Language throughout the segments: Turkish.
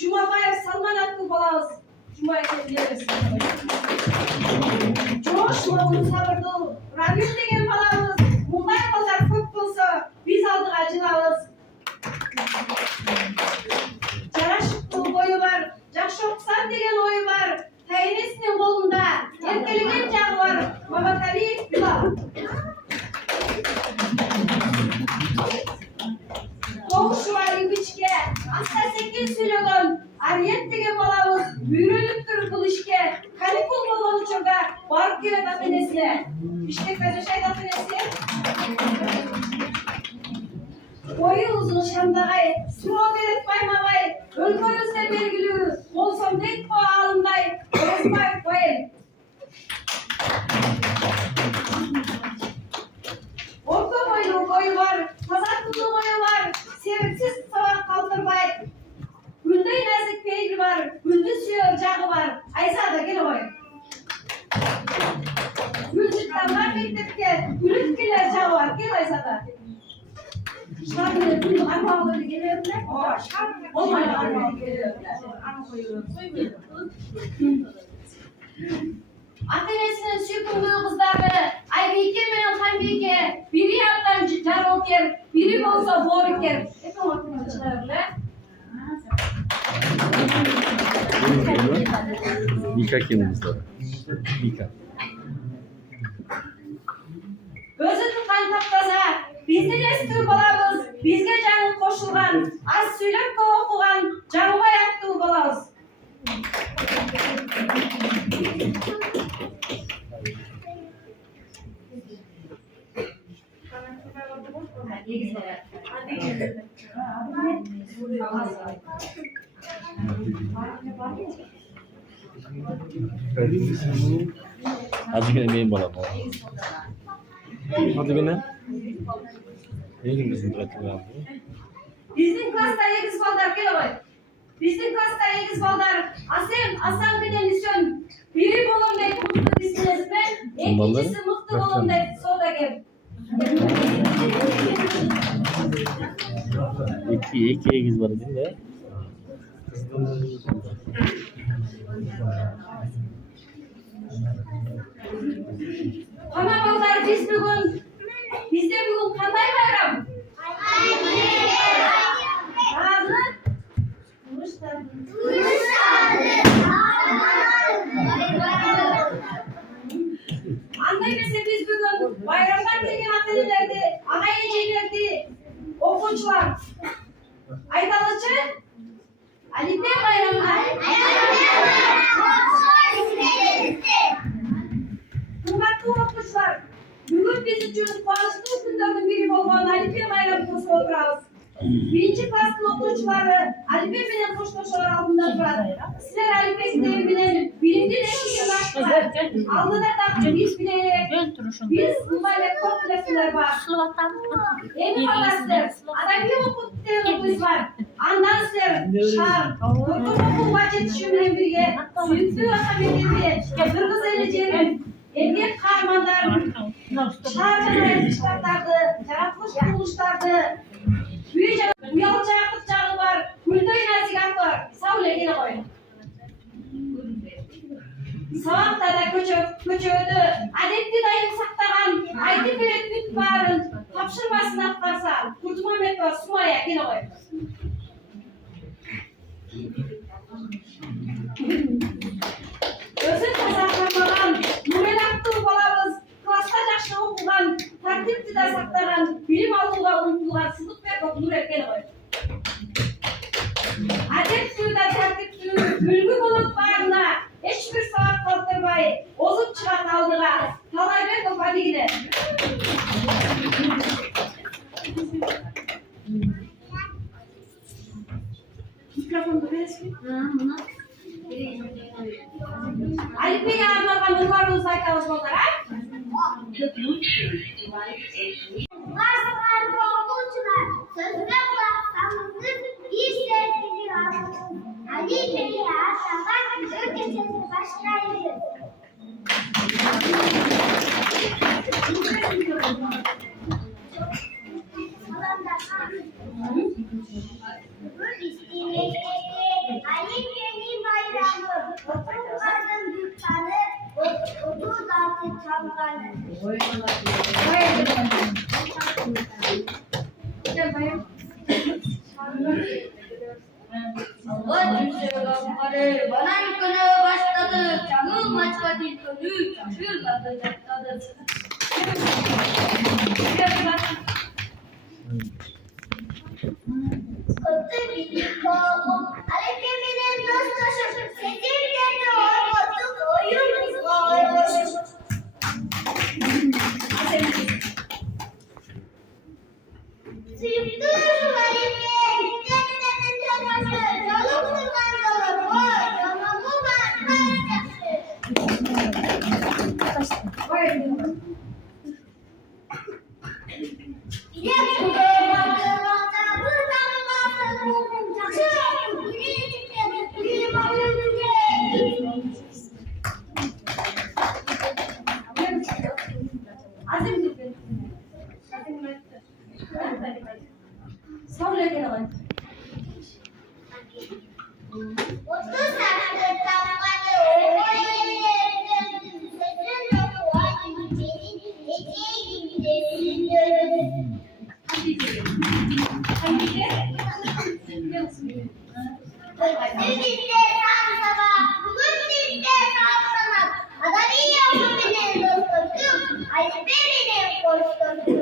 Жумабаев Салман аттуу балабыз. Жумабаев келебиз. Жош молду сабырдуу. Рамил деген балабыз. Мындай балдар көп болсо, биз алдыга жылабыз. Жарашыктуу бою бар, жакшы окусам деген ою бар. Тайнесинин колунда эркелеген жагы бар. Маматалиев Билал. Тоғушу бар игичке, аста секин сүйлөгөн Ариет деген балабыз үйрөнүптүр бул ишке. Каникул болгон учурда барып келет ата-энесине. Биштекте жашайт ата-энеси. Ою узун Шамдагай, суроо берет Баймагай, өлкөбүздө белгилүү, болсом дейт по алымдай, Орозбаев байым. Орто бойлуу бою бар, тазартылуу бою бар, себепсиз сабак калтырбайт. Гүлдөй назик пейили бар, гүлдү сүйөр жагы бар. Айзада кел ой. Гүлжиттанга мектепке гүлүп келер жагы бар. Кел Айзада. Шагыны гүлдү армагы келердиле? Ооба, шагыны армагы келердиле. Ата-энесинин сүйкүмдүү кыздары Айбике менен Ханбике бири абдан жарылкер, бири болсо боорукер. Эпе ортуна чыгарыле. Мика кимдиңиздер? Мика. Өзү туккан таптаза, биздин эстүү балабыз, бизге жаңы кошулган, аз сүйлөп көп окуган Жаңыбай аттуу балабыз. Adı gene benim balam. Adı gene? Benim bizim bırakılan. Bizim klasta 8 balдар kele koy. Bizim klasta 8 balдар. Asam bilen isyon. Biri bolum deyip mutlu disnesme, ikincisi mutlu bolum deyip soda gel. İki egiz var değil mi? Ana balдар bizde bugün kanday bayram? Razı? Андай берсе biz bugün bayramdan kelген ата-энелерди, ага-эжелерди, окуучулар айталычы? Алиппе байрамга. Кымбаттуу окуучулар, бүгүн биз үчүн кубанычтуу күндөрдүн бири болгон Алиппе байрамын косуп отурабыз. Биринчи класстын окуучулары Алиппе менен коштошоор алдында турат. Силер Алиппе китеби менен билимдин эшигин ачкыла. Алдыда дагы биз билейик. Биз мындай эле көп нерселер бар. Эми каласыздар, адами окуу китебин окуйсуздар. Андан силер шаар, көркөм окууга жетишүү менен бирге сүйүктүү академияны, кыр кыз эли жерин, эмгек каармандарын, шаар жана кыштардарды, жаратылыш курулуштарды, уялчаактык жагы бар, гүлдөй назик аты бар. Сауле келе кой. Сабакта да көчөдө адетти дайым сактаган, айтып берет бүт баарын, тапшырмасын аткарса, Курдумаметова Сумая келе кой. Өзү таза кармаган, Нурел аттуу балабыз, класста жакшы окуган, тартипти да сактаган, билим алууга умтулган Сыдыкбеков Нурел келе кой. Адеттүү да тартиптүү, үлгү болуп баарына эч бир сабак калтырбай, озуп чыгат алдыга. Талайбеков Адигине. Микрофонду бересизби? Алиппеге арналган ырларыбызды айтабыз балдар, а? Кыргызстандагы окуучулар, сөзгө кулак салыңыз, ийсеңиздер алыңыз. Алиппеге арналган өр кечени баштайбыз. Саламдар. Bana yıkını başladı, canım maçka dilkönü, çaşırladı, çatladı. Kötü bir kovum, Alippe'nin dostuşu, seçimlerini orta koyun koymuş. Sıyıptırır Alippe, hiddetlerin çabası, yolum tutan yolu koy, yolumu var kaçaşı. Bilek kuduğum akıllarda buradan bahsediyorum, çaşırım, bilinçlikle, bilim alınca. Mutlu saçlı tamamı oynayın, sesin yok o senin eteği gibi desinler. Bugün sizde tam sabah, bugün sizde tam sanat. Adami yavrum benim dostum, Alippe benim koç dostum.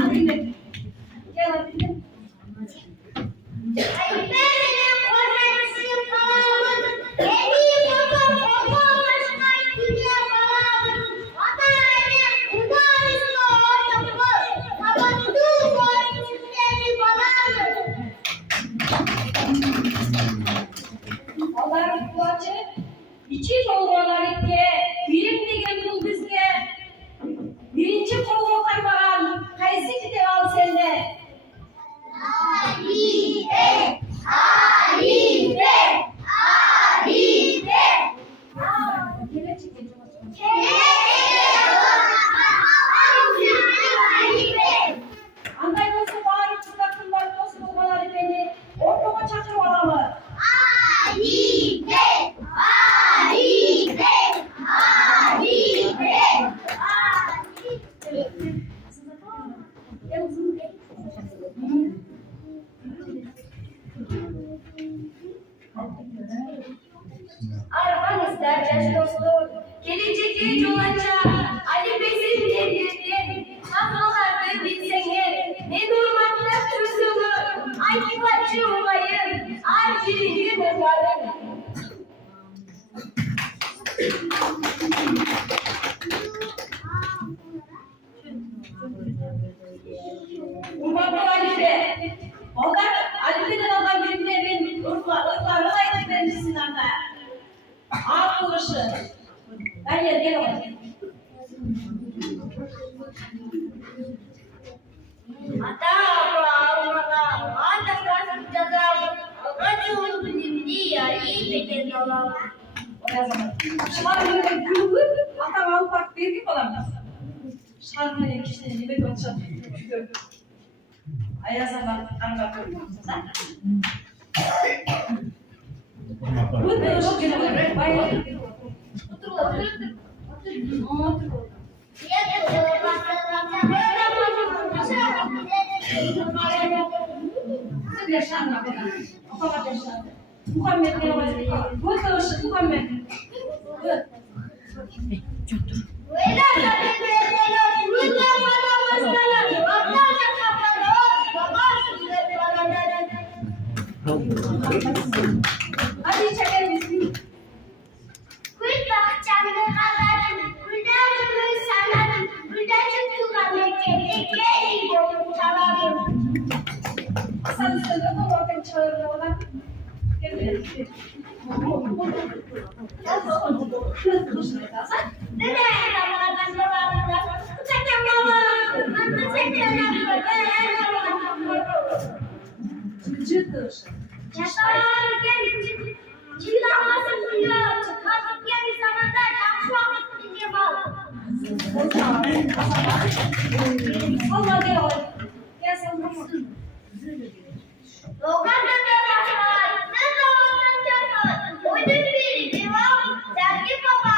Alippe benim koçum palavır, en iyi babam başka dünya palavır. Ata-annem kurban üstü ortamı, kapattığı boy çiftleri palavır. Allah'ın kulaçı, içi dolmalar ikke, bilim degen bul bizge. Birinci kolunu kaymaran, kaysi kitap al sende. Alippe, Alippe, Alippe. Gene çekeceğim. Anday olsa bağırıp çıkarttın bak dost olmaları beni. Ortama çakır olalım. Alippe, Alippe, Alippe, Alippe. Gel kızım gel. Arman ister yaş dostum, gelecek genç olacak. Alippe'sin dediğin, kafalarda bilsene. Ne durmakla çözümü, ay kipaçı olayım, ay birinci mezarım. Kurban Ali'de. Onlar Ali'den alan birbirlerinin ırklarını ayıp verirsin anda. Ağ kılışı. Ben gel olayım. Ata Allah'ımda, anta kasıp cezabı, kaçın bilimdi ya, iyi peki dolam. Şarkıda gülür, atam alıp bak bir gibi olamaz. Şarkıda kişinin gibi götürür. Ayaza bak, kanka koyuyorsun sen. Bu da çok güzel. Bayılır. Otur. Muhammed ne var? Bu da Muhammed. Hadi çekelim. Kul bahçemde kadarım, kuldan gül sanarım, kuldan çıktılar mektebi, yolum çalarım. Sen söyle de oradan çağırır ona. Gel buraya. Çıkış. Yaşar gelince, çiğlanmasın diyor, çıkartıp gel sanata, yaşamak diyeceğim al. Allah gel oğlum. Gel sen buraya. Lokanda da yaşar, ne zamandan yaşar, uydun bir divan, dergi baba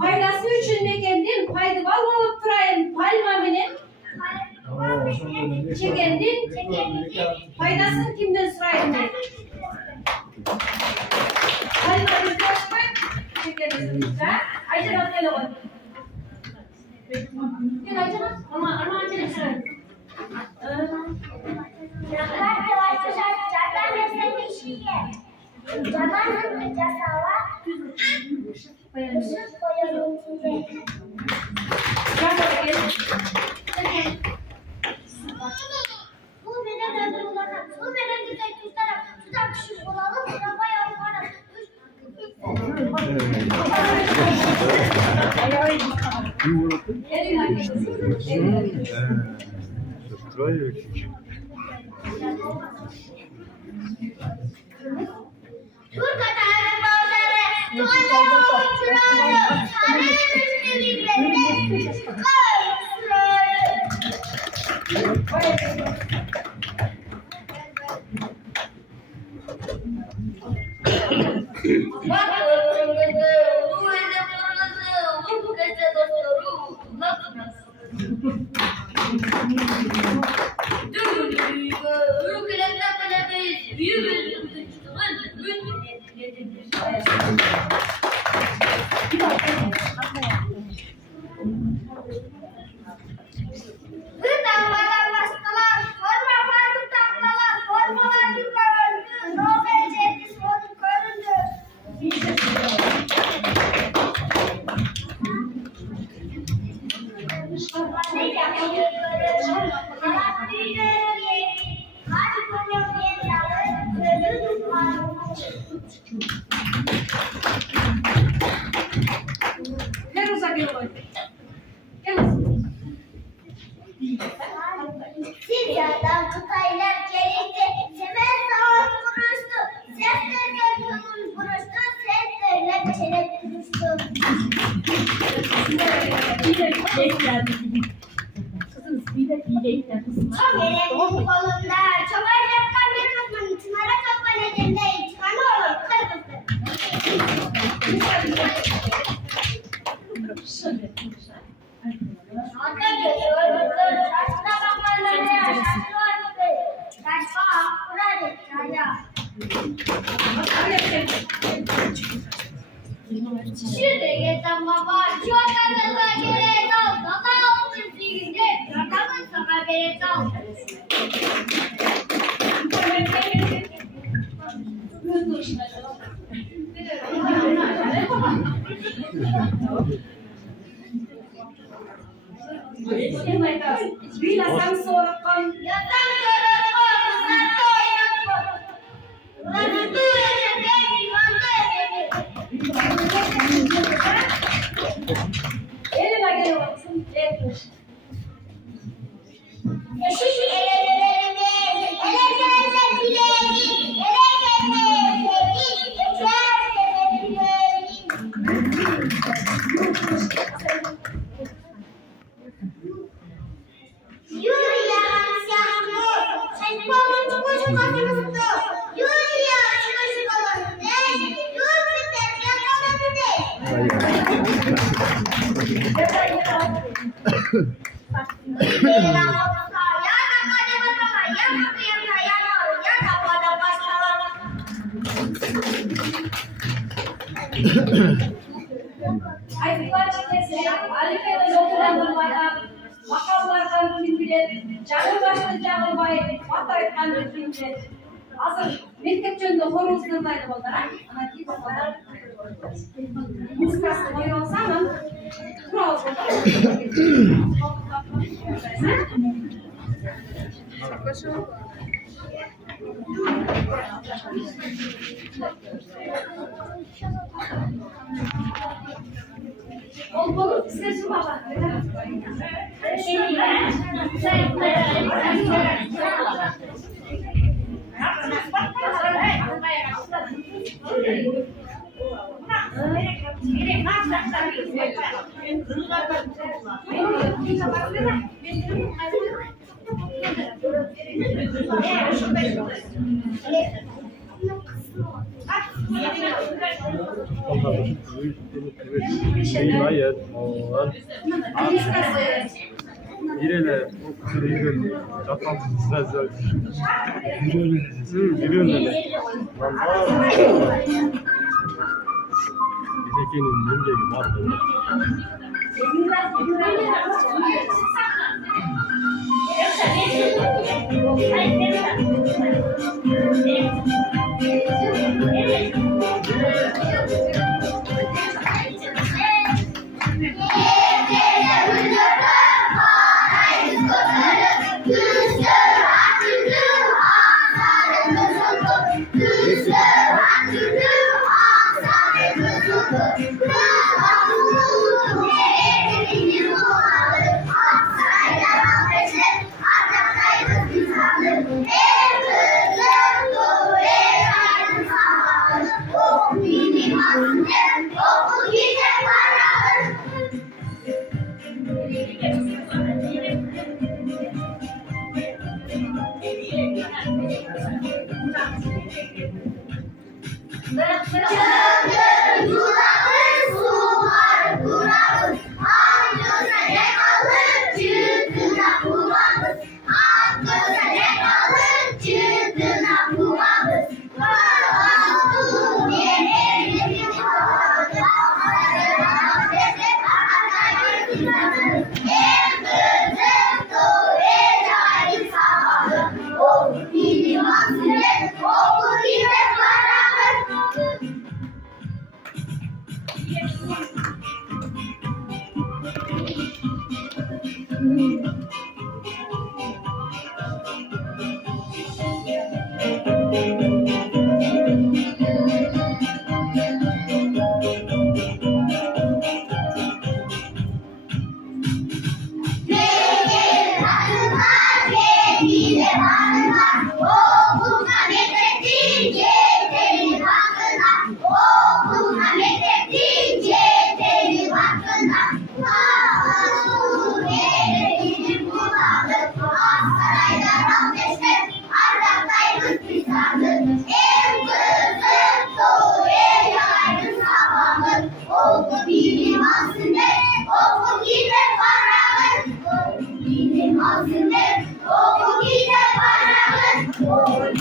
Faydası üçün mekendin fayda var olup turayın palma benim. Çekendin faydasını kimden sorayım ben? Palma bir koşmak çekendin. Ayşe gel oğlum. Gel Ayşe ama Ayşe sen. Siz yerden tutaylar gelirse Şirdege tamama, çiğdemde gere dal, baba olsun zihinde, rakamın sana bere dal. Bila sang sorakkan. Yatan sorakkan, nato yatkan. Lalu tuh jadi mantai. Ele lagi olsun. Alippe'de oturanlar makamlardan kim bilir, canı başını canı bay, vataytan kim bilir. Asıl mektep жөнүндө хороздурмайды балдар, ана кийин балдар. Музыкасы ойносам, тура Ол болуп сиздер субаган. Hayır. İrele o kızın zaten biraz yürüyorlar. Gezegenin nereye vardı?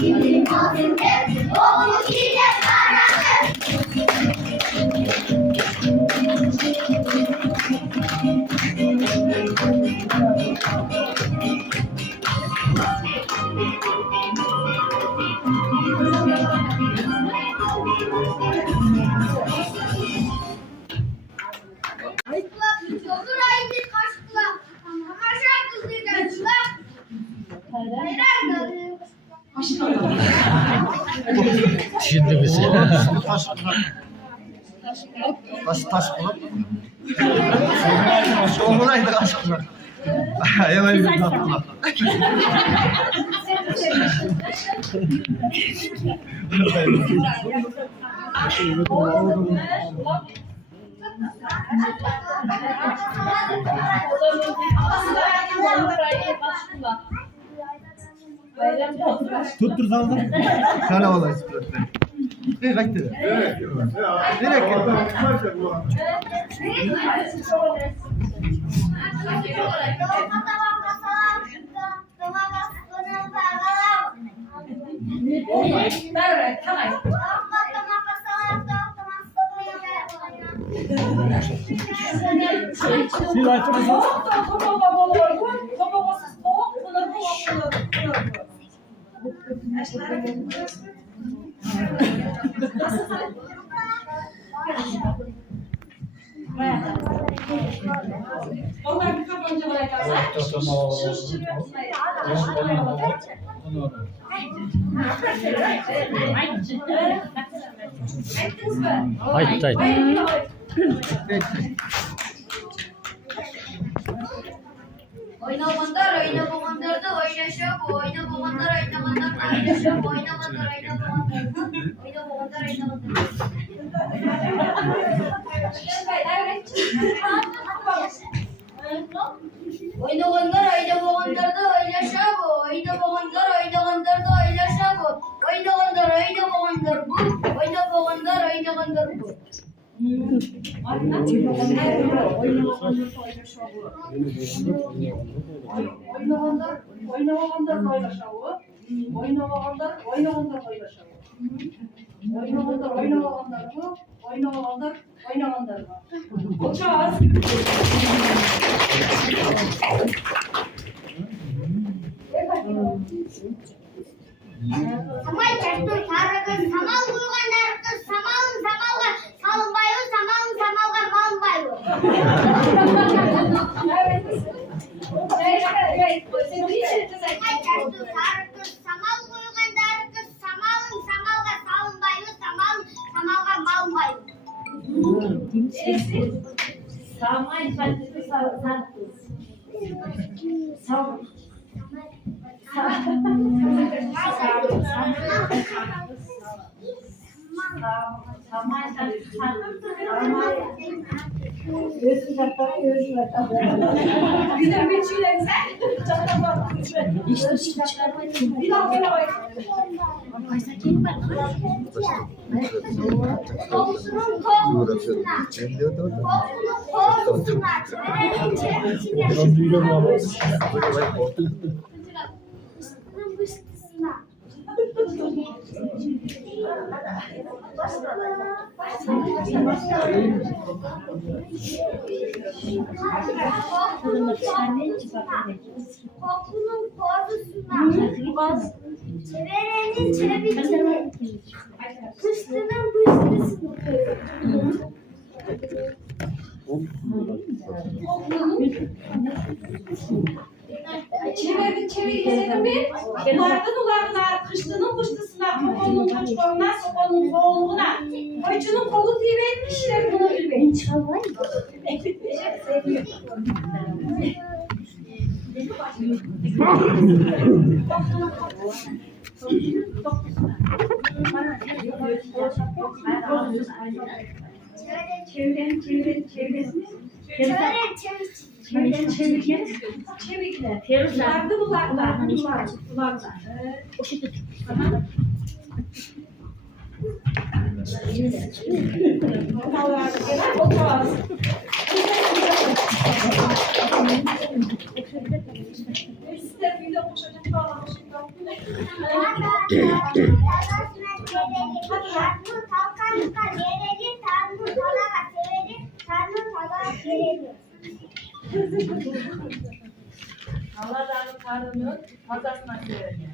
Bizim ağzında oğlu ile karanlık. Olur aydı kaşıkla. Kaşık kızıyla çıkar. Şimdi bizi. Taş bulup. Soğumunaydı kaşıklar. Hemen bir tatlılar. Tuttur saldır. Sana olay istiyorsan. Kaç lira? Direkt gel. Siz açınız. Onlar bir kapanınca böyle kalsın. Haydi haydi. Oynamanlar oynamamanlarda oynaşıyor bu. Oynamamanlar oynamanlarda oynaşıyor bu. Oynamamanlar oynamanlarda oynaşıyor bu. Oynamamanlar oynamanlarda oynaşıyor bu. Oynamamanlar bu. Oynamamanlar bu. Samay çaktır sarıkız, samal koyganlar kız, samalın samalga salınbayı, samalın samalga malınbayı. Samay çaktır sarıkız, samal koyganlar kız, samalın samalga salınbayı, samalın samalga malınbayı. Samay çaktır sarıkız. Kokusunun kokusundan. Kokusunun kokusunun kokusundan. Çeverenin çebitini. Kışlının bışkısını. Çevir bir. Ulardan kışlının kışlısına, kokonun koçkonuna, sokonun soğuluğuna. Koçunun kolu diye kişiler bunu bilmeyin. Çalmayın. Taladagı tarını tazasından bereli.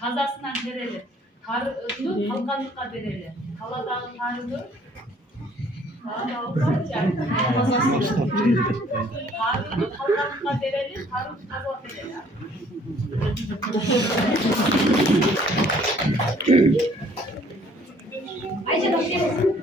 Tazasından bereli. Tarını halkanlıkka bereli. Taladagı tarını tarını halkanlıkka bereli, tarını taza bereli. Ayşe bakayım.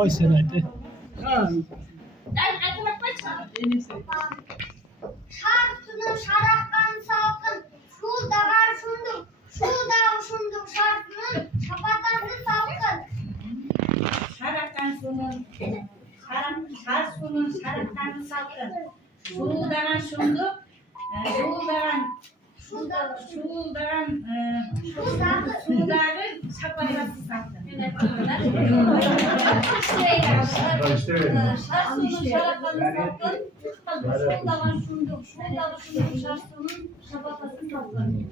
Koy sen hadi. Şartını şaraptan salkın, şuldagar şunduk, şuldagar şunduk şartının şapatanı salkın. Şaraptan sunun, şarsunun şaraptanı salkın. Şuldagan şunduk, şuldagan şuldagı şapatanı salkın. Şarsunun şaraptanı salkın. Şuldagan şunduk, şarsunun şapatanı salkın.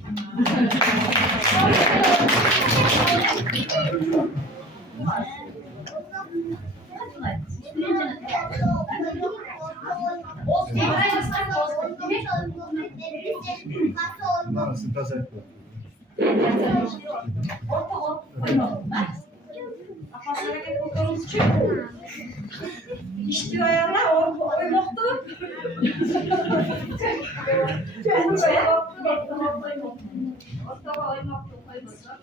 İşte ayarlar oymoktu. Ortaga oymoktu koymasa.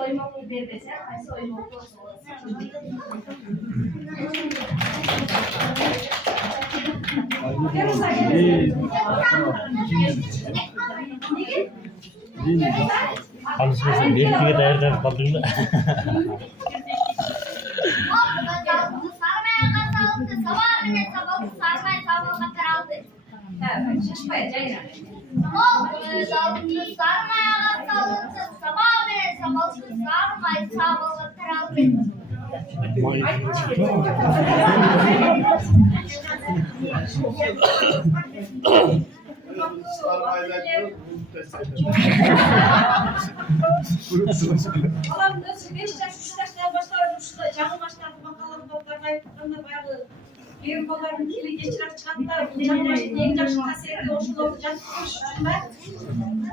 Oymoklu berbese, qaysi oymoklu Alışmasın. Belki de yerden kaldırdı. Şaşmaya cayına. Alam nasıl 5 yaş 3 yaşlar başlar uçta canı başlar makalarını toplayıp bayağı bir bakarın kili geçirip çıkarttılar. Canı başında en yaxşı kasiyeti oşulur can tutmuş ben.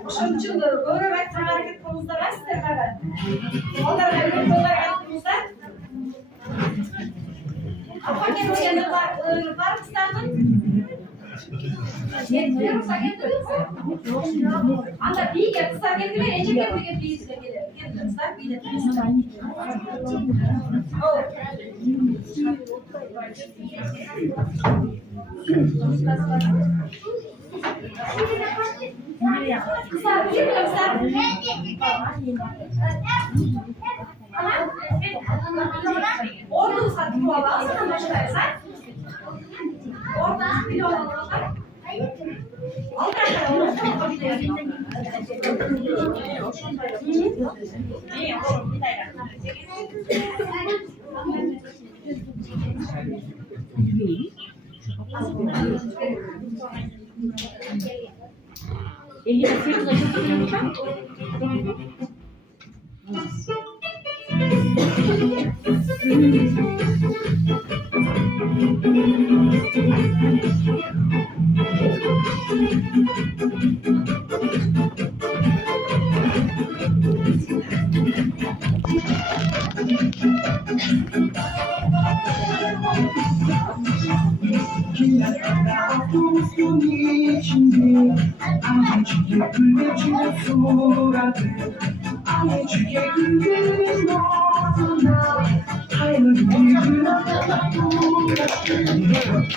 Oşun için öyle bir hareket konusunda ben size kadar. Onlara öyle yollar yaptığımızda Apakah yang var mısın? Yetmiyor sakit anda bir gel sakit bile ece gel bir gel gel sakit bile. Kısa bir mi kısa? Orada satın alalım başlarsa. Orada bir alalım. Al kanka onu yapabiliriz. İyi oğlum bir dakika. Avtobusun içinde anneciğe gülleciğe soradı. Anneciğe güllerin ardına hayır bir gün uğradı.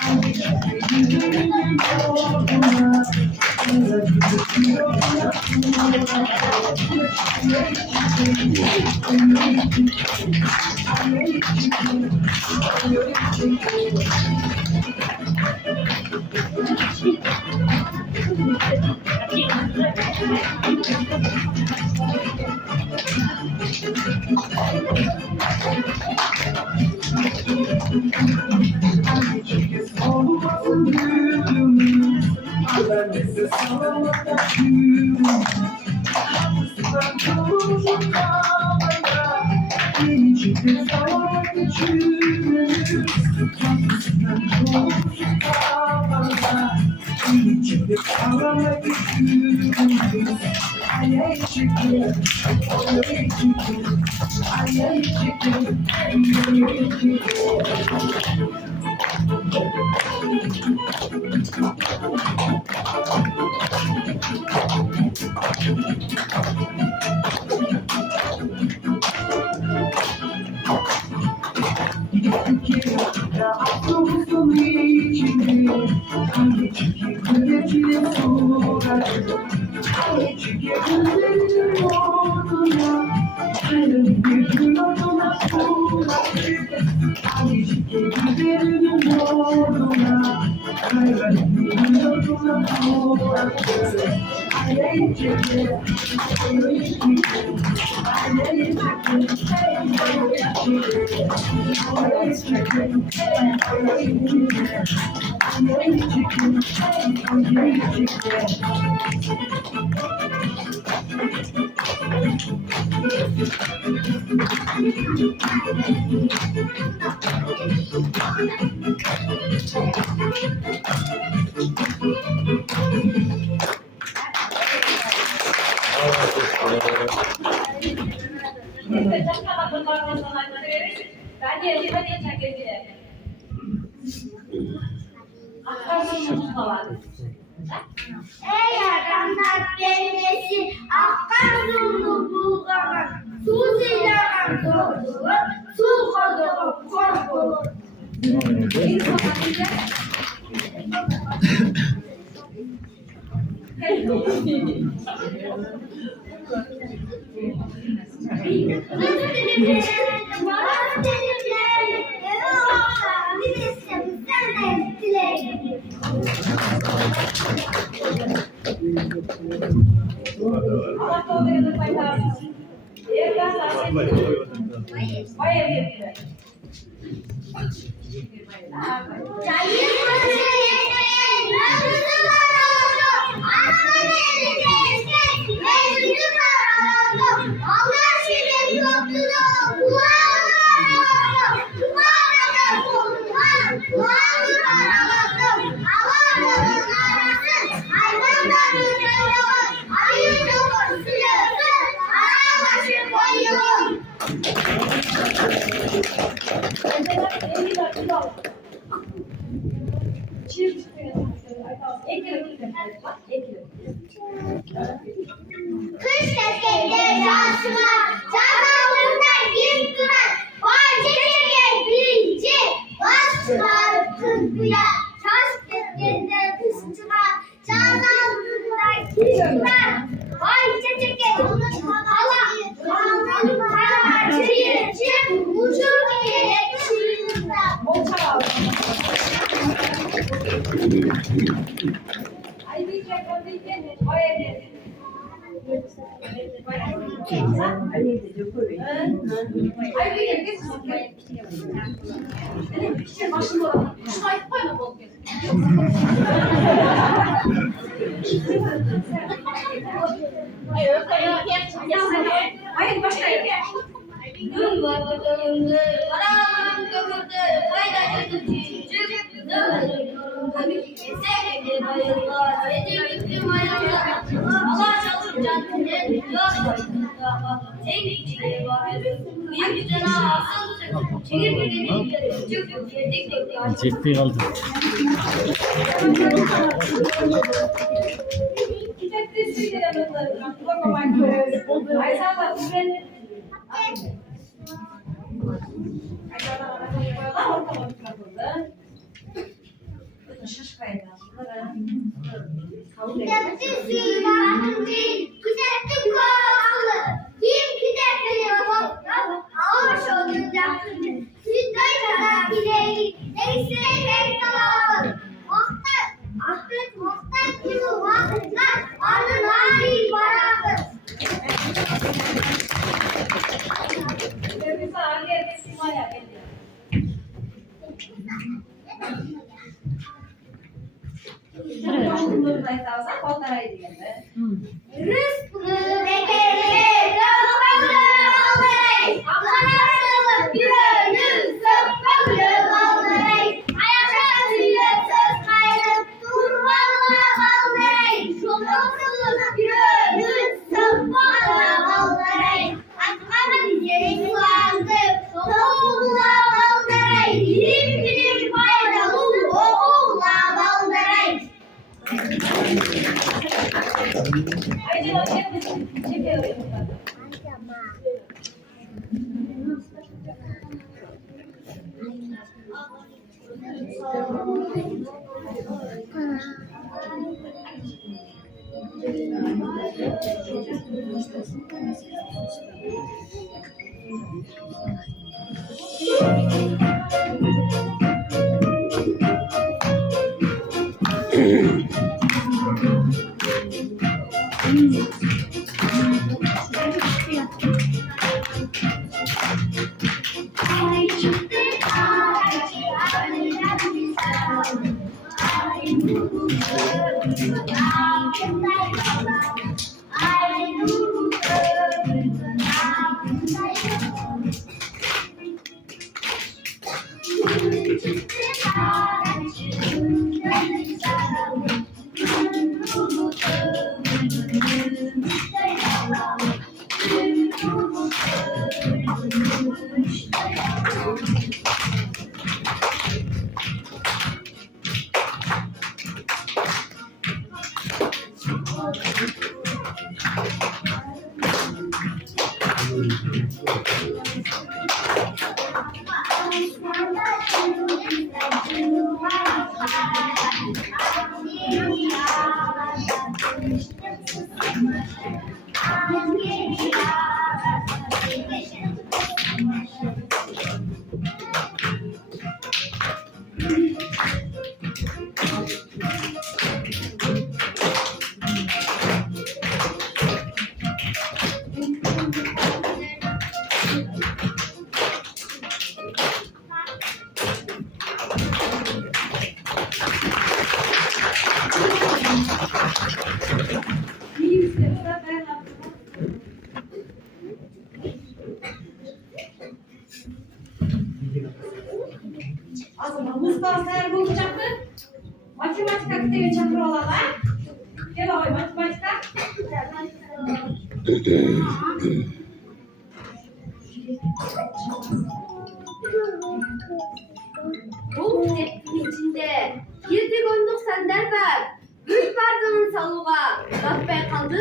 Anneciğe güllerin ardına hayır bir gün uğradı. Olmasın büyüdüğümüz annesi sağlamada büyüdüğümüz kapısından kavuşup kalmaya gelecekte sağlamada çürümüz kapısından kavuşup kalmaya gelecekte sağlamada çürümüz ay ay çekim ay ay çekim ay ay çekim ay ay çekim. Avtobusun içinde anneciğe gülleciğe soradı. Anneciğe güllerin ardına hayır bir gün adına soradı. Anneciğe güllerin ardına hayır bir gün adına soradı. Ay ay çekim ay ay çekim ay ay çekim ay ay çekim. Ey adamlar bellesi, akkan zulmü bulgaman, su zilagan zorluğu, su koduğu korkulu. Kış etekleri şansıma, çanağımdan girip duran, bahçe çeker birinci, baş çıkarıp kızgıya, taş tekerinde kışçıma, çanağımdan girip duran, bahçe çeker hala, çiğ, uçur gerek çiğinden. Hayır başlayın. Gün batımdı, karanlık kömürdü, fayda çocuk, tabii ki sevgili bayıllar, bitti bayıllar, Allah çalıp caddinin, yok başında, sevgili var, kıyım güzel asıl Жетпей қалды. Matematika kitabı çakır olanlar. Gel bakayım matematika. Bu kitabın içinde 7 günlük sender var. 3 bardağını saluğa. Bakmaya kaldı.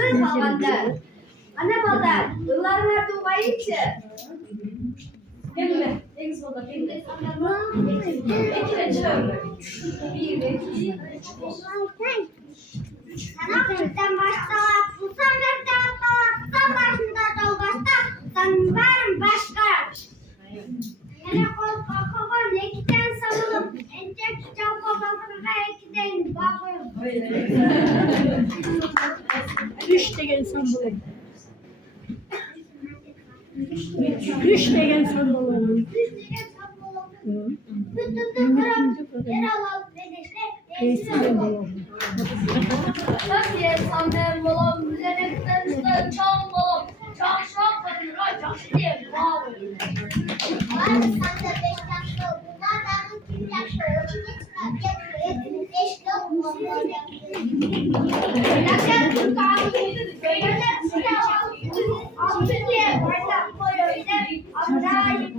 Ana ballar, yıllar verdi o bayıkçı. Gel buraya. En solda gel. Ekile çağır. 1, 2, 3. Sen başta atılsan bir de atılsan başında dal başta. Sen varım başka. Yine kol kakava ne giden savunum. Ence kitap babasına ikiden bakıyorum. Üç degen sambolar. Üç degen sambolar. Bütün kırıp yer alalım Değiştiren bolam. Tabii sandım bolam. Üzerine kısa çal bolam. Çarşaf kadınlar çarşı diye bağırıyor. Var mı sende 5 dakika? Bunlar ben 2 dakika. Önce çıkar. 5 dakika. Neden bu kahve? Böyle silah altı diye bardak koyuyor. Abdayı.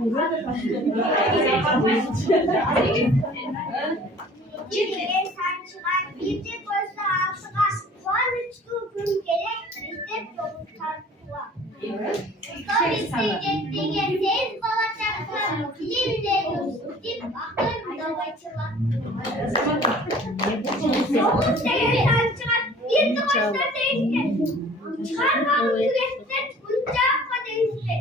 Çiftliğe saçılar bir de gözde altığa soğan üçlü gün gerek bizde yolu tartılar. Sonra isteyecektiğe tez balacaktı. Bilimle dip akıl davaçılar. Soğuk sevgi saçılar bir de başlar değişti. Çıkarmalı küresten uçağı kadeşti.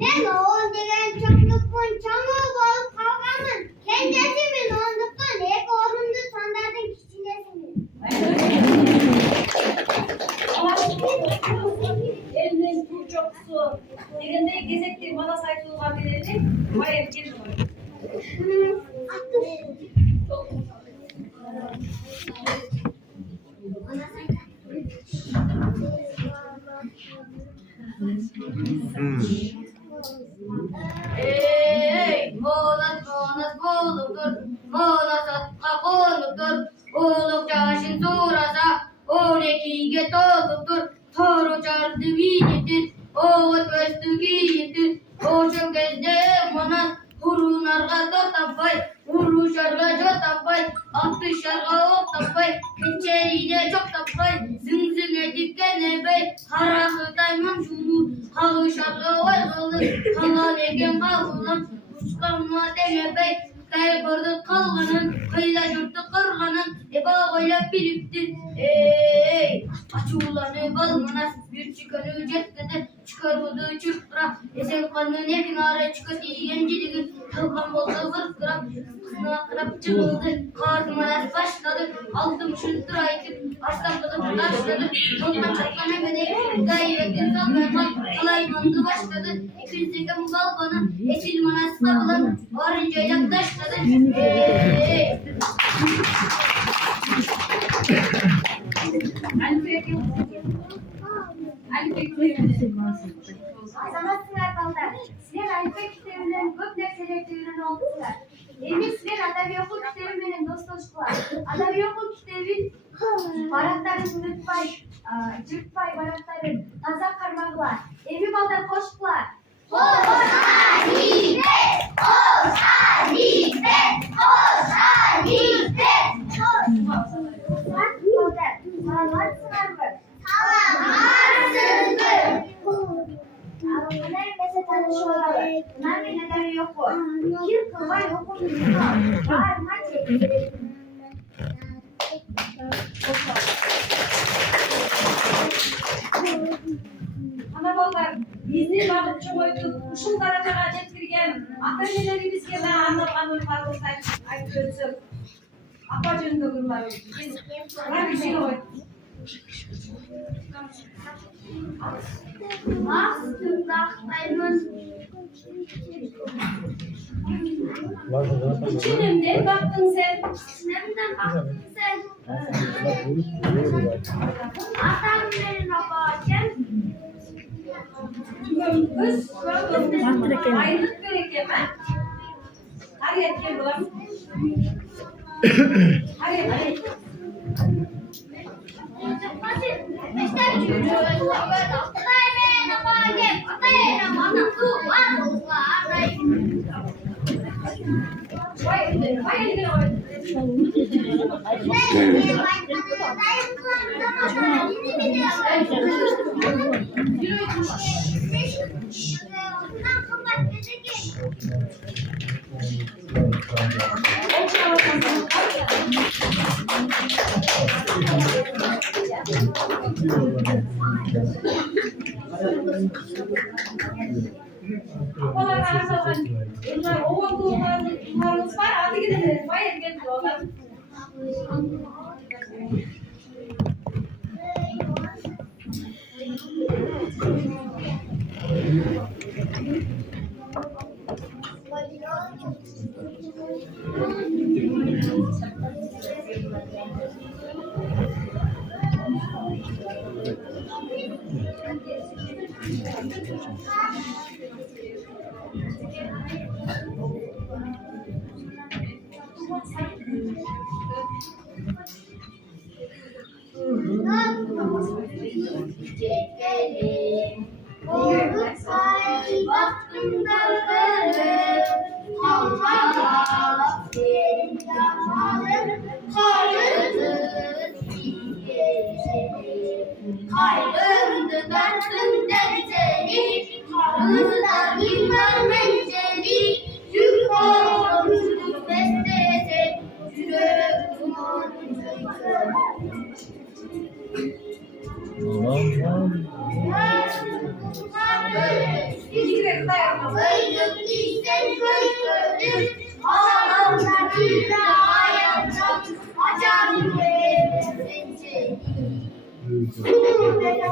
Sen oğul degen çoklukun çamur bol kavgamın kendisimin ondukun ek orundu sandardın kişilesinin. Elinden su çok su. Degende gezekti bana saytılgan belirli. Bayır gelin. Monas boludur, monas atqa qonudur, oluk yaşın sorasa, 12'ge toludur, toru çardı viyedir, oğut östü giyedir, oşun gezde monas, hurunarga tortapay, huruşarga jotapay, attışarga oktapay, keçerine çok tapay, zın edip genebey, harakı daymam şunu, kalışarga oygalı, kalan egen kalılan, uçkanma denebey, kaybordu kalganın, kıyla jurttu kırganın, eba koylap biriptir, açuğulanı balmanas, bir çıkanı cetkede, çıkarıdı çıktıra, esen kanın ekin ara çıkı diyenciligi, kalkan boldu kırkıram, kızına kırap çıkıldı, kardımalar başladı, aldım şuntur aytıp, aslanladım taşladı, tolma çatlan emede, gayretin salgayman, kalaymandı başladı, 200'deki balkona, esil manas kapılan, varınca yaklaşladı, Azamatsınlar ballar. Sizler Alip'e kitabından көп нәрселерді үйреніп алдыңыздар. Енді сіздер Адаби оқу кітабымен достасыңыздар. Адаби оқу кітабын барақтарын ұмытпай, жыртпай барақтарын таза қармағылар. Енді балдар қошқылар. Қош Алиппе! Қош Алиппе! Қош Алиппе! Балдар, саламатсыңарбы? Саламатсызбы? Мына эмесе таанышып алалы. Мына мен Адаби окуу. Кир кылбай окуумузга баарына жеткилек. Ana ballar, bizni bagıt çoğuytup, uşul darajaga жеткирген ата-энелерибизге да арналган ыйларыбызды айтып өтсөк. Апа жөнүндөгү ыйларыбыз. Мактымды актаймын. Чынемден бактың сен. Чынемден бактың сен. Атаң менен апаачым. Көз, айрылып береке ма? Ар еткен болам. Ар еткен. Apalar arasadan, bunlar oğullarımız var, adı gidelim, bayır geldi onlar. Çekelim, olduk say, baktım dalga. Dilde hayatım açar pencereyi. Sürmede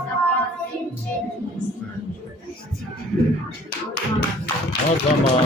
pencereyi. O zaman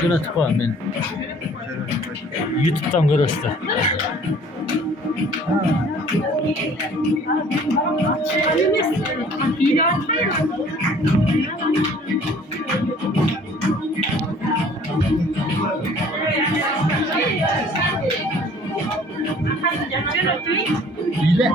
Jo'natib qo'yaman men. YouTube'dan ko'rasizlar. Hile.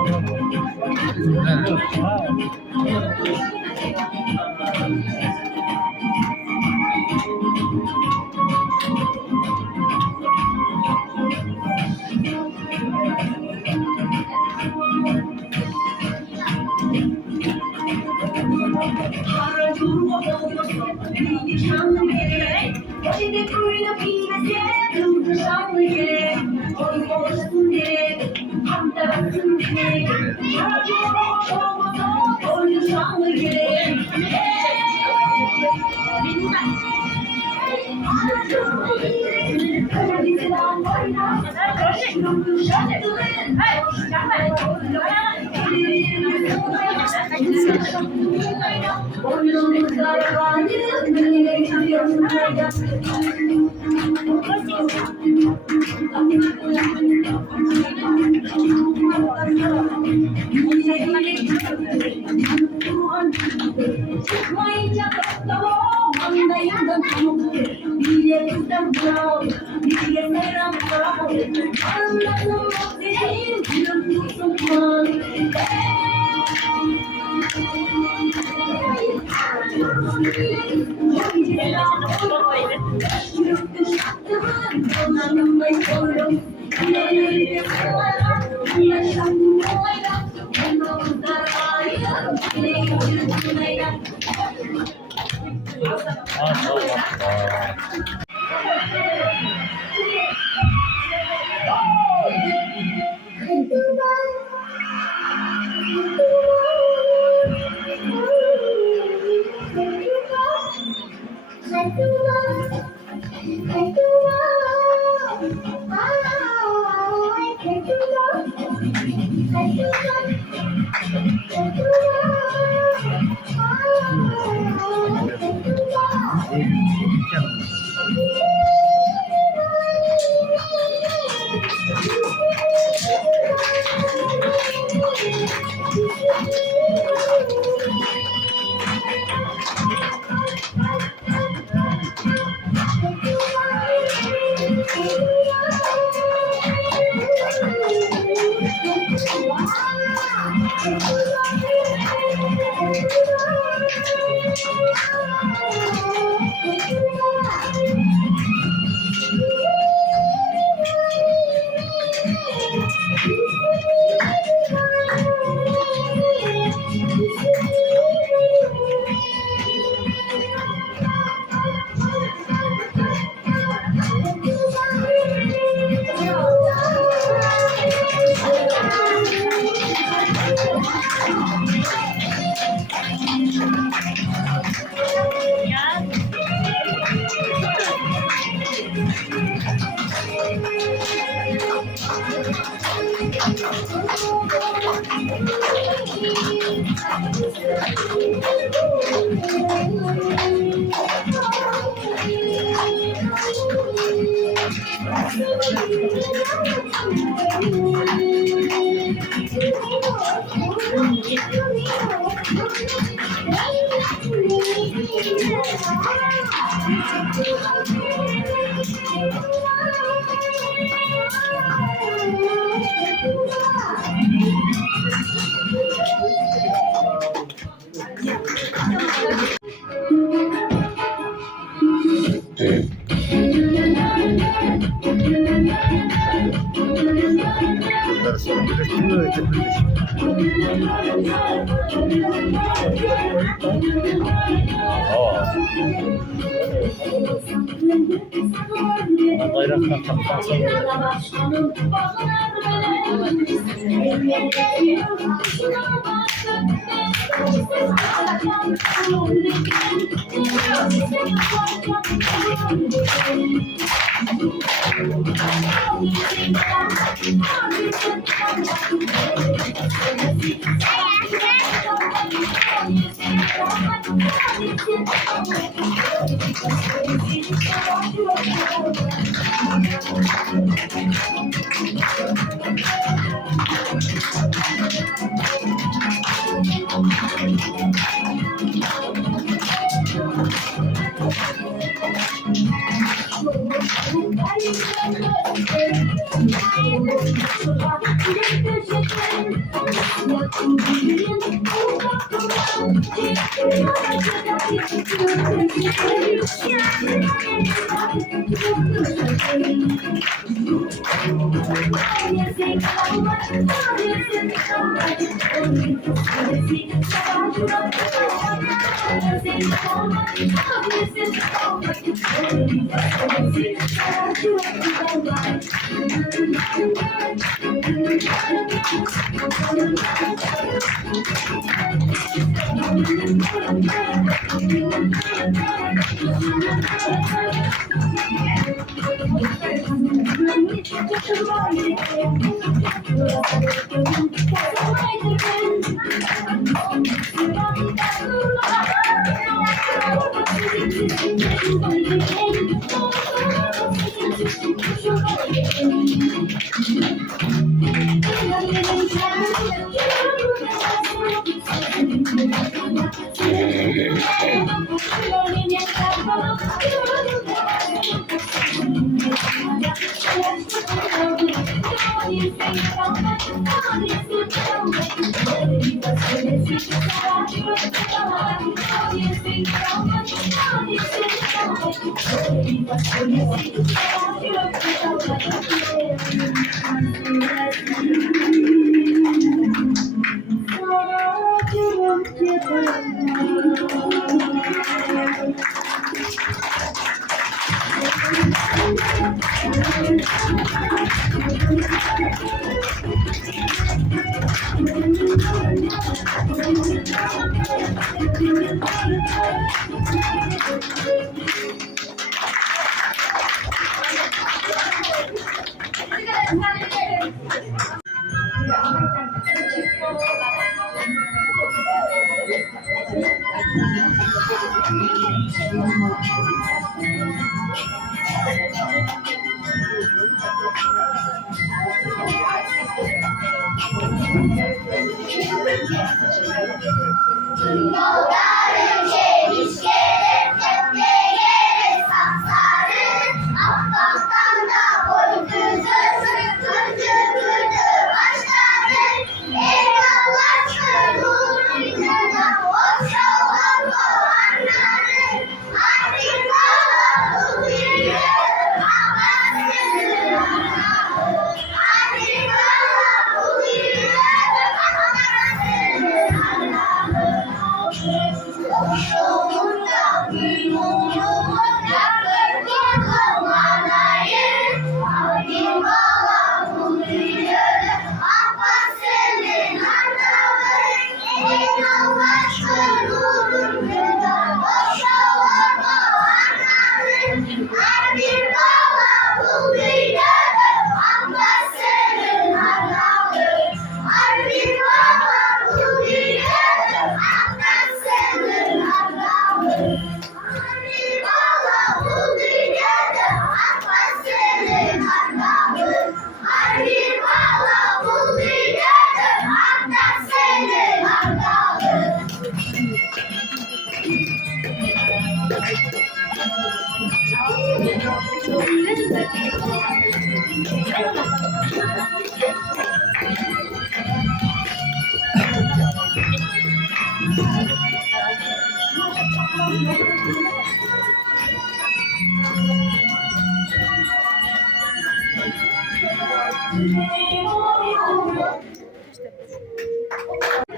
Bayraktan taksansa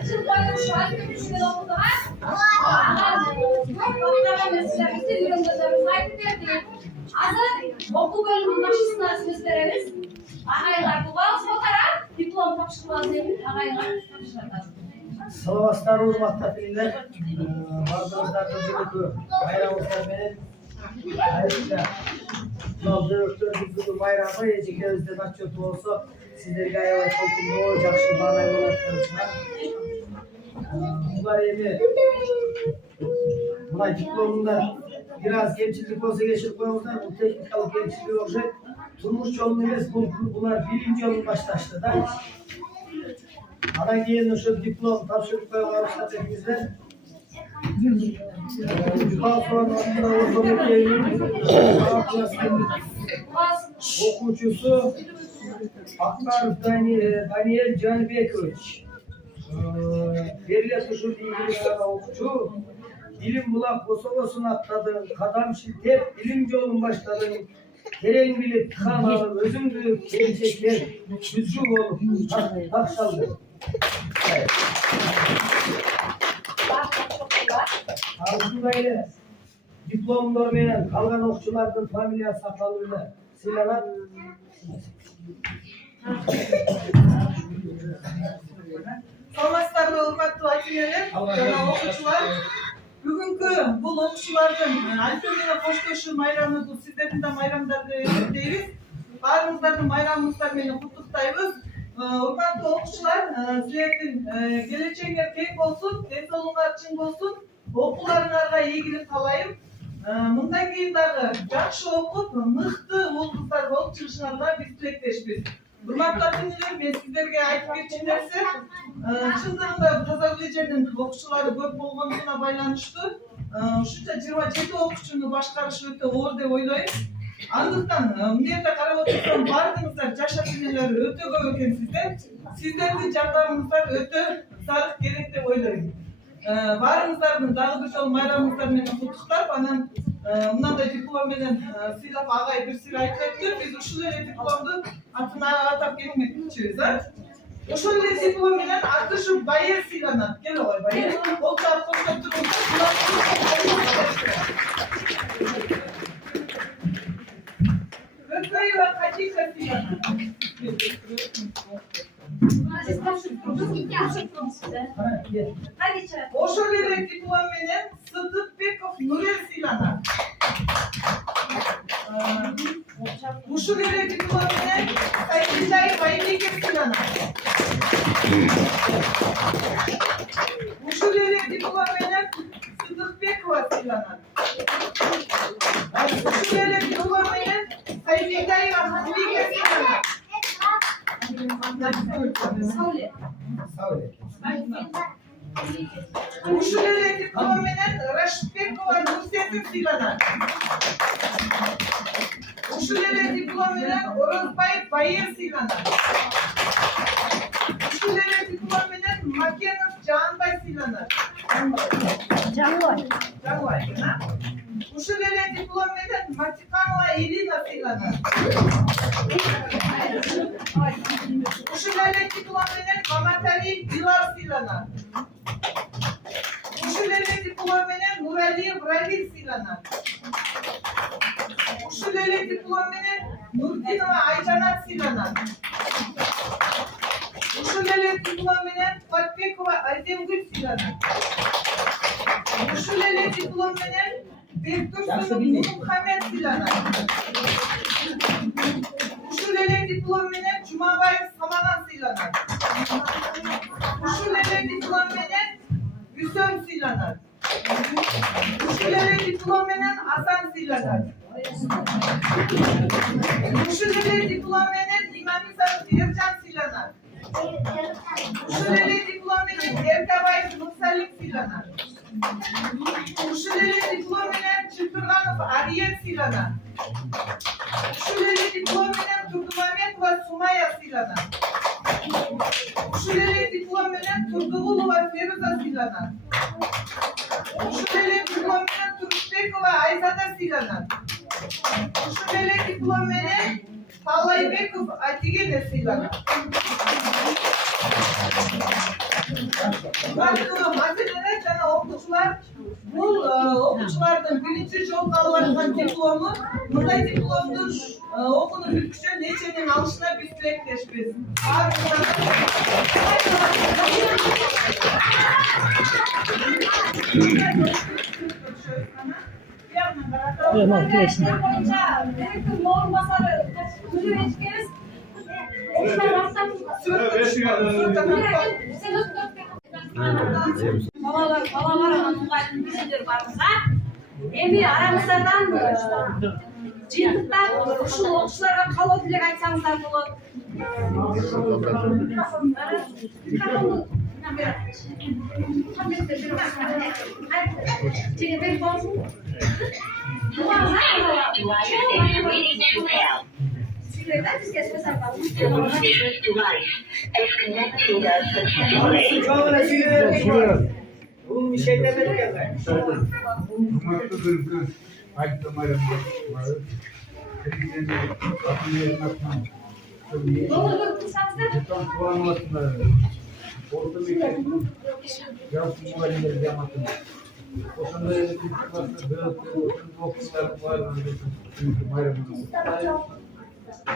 Yıl boyu şu an köprüsünden okudu ha? Hazır okul bölümünün başısına söz veririz. Ağaylar bu bağlı fotoğraf, diplom tapıştırmaz demiş, ağaylar tapıştırmaz. Саламатсыздар, урматтуу билимдер. Бардыгыңыздарды бүгүнкү майрамыңыздар менен айрыкча мына жүрөктөрдүн майрамы эжекебиздин отчету болсо сиздерге аябай толкундуу, жакшы баалай болатыңыздар. Булар эми мына дипломунда бир аз кемчилик болсо кечирип коюңуздар. Бул техникалык кемчилик окшойт. Турмуш жолун эмес, булар билим жолун башташты да. Анан кийин ошо диплом тапшырып коюуга уруксат этиңиздер. Орто мектебинин окуучусу Акбаров Даниэль Жанбекович. Берилет ушул ийгиликтүү окуучу. Билим булак кособосун аттадың, кадам шилтеп, билим жолун баштадың. Терең билип, тыхан алып, өзүңдү келечекке түзүү болуп такшалды. Ушундай эле дипломдор менен калган окуучулардын фамилиясы аталып эле сыйланат. Саламатсыздарбы, урматтуу ата-энелер жана окуучулар. Бүгүнкү бул окуучулардын Алиппе менен коштошуу майрамы, бул сиздердин да майрамдарды эсептейбиз. Баарыңыздардын майрамыңыздар менен куттуктайбыз. Урматтуу окуучулар, силердин келечегиңер кең болсун, ден соолугуңар чың болсун, окууларыңарга ийгилик каалайм. Мындан кийин дагы жакшы окуп, мыкты улдуздар болуп чыгышыңарга биз тилектешпиз. Урматтуу ата-энелер, мен сиздерге айтып кетчү нерсе, чындыгында таза колледждин окуучулары көп болгондугуна байланыштуу ушунча 27 окуучуну башкарыш өтө оор деп ойлойм. Андыктан мына жерде карап отурсам, баардыгыңыздар жаш ата-энелер өтө көп экенсиздер. Сиздердин жардамыңыздар өтө зарыл керек деп ойлойм. Баарыңыздардын дагы бир жолу майрамыңыздар менен куттуктап, анан мындай диплом менен сыйлап агай бир сыр айтып өттү. Биз ушул эле дипломду атына атап келмекчибиз, ошол эле диплом менен атышы байер сыйланат. Кел ой байер. Ол чаап коштоп турганда Рыцаева Хатиша сыйланат. Ошол эле диплом менен Сыдыкбеков Нурел сыйланат. Ушул эле диплом менен Сайбиджаев Айбеков сыйланат. Ушул эле диплом менен Сыдыкбекова сыйланат. Ушул эле диплом менен Сайбиджаева Ханбекова сыйланат. Ушул эле диплом менен Рашидбекова Нурсетов сыйланат. Ушул эле диплом менен Орозбаев Байер сыйланат. Ушул эле диплом менен Макенов Жанбай сыйланат. Жанбай, ушул эле диплом менен Матиканова Ирина сыйланат. Ушул эле диплом менен Маматалиев Билал сыйланат. Ушул эле диплом менен Нуралиев Равиль сыйланат. Ушул эле диплом менен Нурдинова Айжанат сыйланат. Ушул эле диплом менен Фатбекова Аземгүл сыйланат. Ушул эле диплом менен Бектурсунов Нурмухамед сыйланат. Ушул эле диплом менен Жумабаев Самаган сыйланат. Ушул эле диплом менен Гүсөм сыйланат. Ушул эле диплом менен Асан сыйланат. Ушул эле диплом менен Имамисов Эржан сыйланат. Ушул эле диплом менен Эркабаев Нурсалим сыйланат. Ушул эле диплом менен Чылтырганов Ариет сыйланат. Ушул эле диплом менен Турдумаметова Сумая сыйланат. Ушул эле диплом менен Турдугулова Феруза сыйланат. Ушул эле диплом менен Турушбекова Айзада сыйланат. Ушул эле диплом менен Алиппеков Атигене сыйланат. Бардыгы маселелер жана окуучулар бул окуучулардын биринчи жолу алып аткан диплому. Мындай дипломдун окууну бүткүчө неченин алышына биз тилектешпиз. Балалар анан билетер барса, эми арамыздардан жыйынтыктап ушул окуучуларга калоо тилек айтсаңыздар болот. Бул bir şey demedik ya. Hurmatlı bölümü Alip'te mayramda var. Kendisini atölyenin atmam. Lütfen puan atınlar. Orta mektebinin yaz muhalleleri yamatın. O sanda küçük bölümde okullar var. Çünkü mayramın.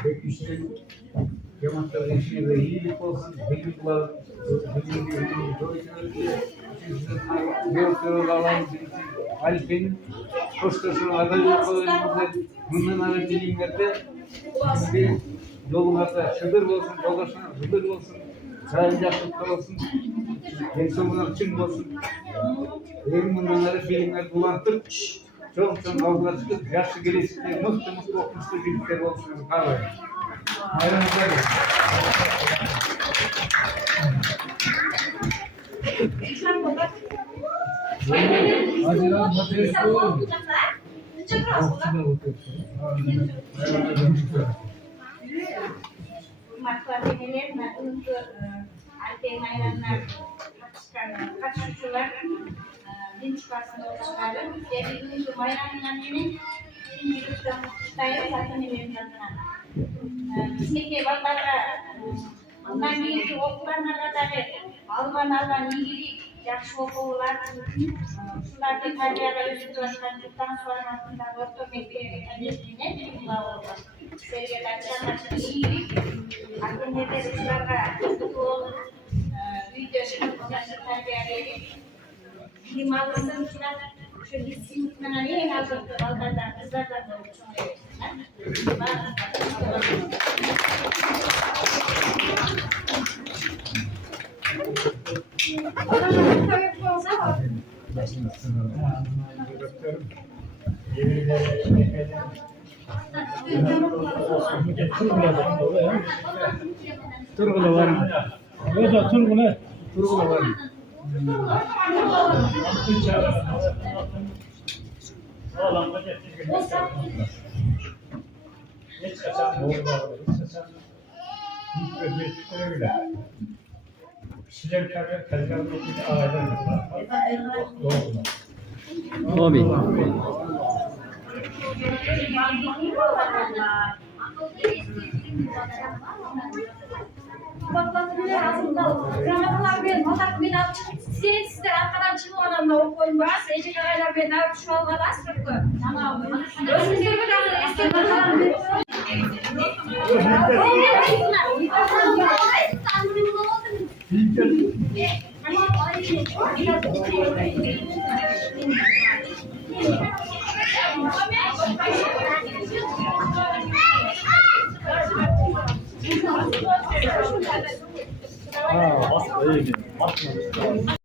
Peki işte yamatların işine de iyilik olsun. Bilgiler, Alippe'nin koşturuşunu adaylık koyduğumuzda bundan ara bilimlerde yollarda şıdır olsun, yoldaşına hıdır olsun, sayıncaklıklar olsun, gençler için olsun. Bundan ara bilimler bulantıp çok ağzına çıkıp yaşlı gelişikliği mutlu okumuşlu bilgiler olsun. Kavayın. Ayrınızlar gelin. Haziran materyal koyuyor. Algan iyilik, yaxşı okular, şularda tarbiyada özgürlük başkanlıktan sonrasında orto mektebi'ne bilimler oldu. Sevgiler, iyilik, akdenizde şularda okul, büyüdüğünün yaşlı tarbiyeli, bilim almasın şular, şu disiplinler en azından algardan, kızlardan da Turgula var mı? Öyle turgula. Turgula var mı? Hobi. Gramatalar ben matak ben sizler arkadan çıkıp adamla okuyun var. Seyirci kadar ben daha şu an kadar sıkı. Tamam. Özümüzde bir tane eski bakalım. Aa, bas, iyi. Basma.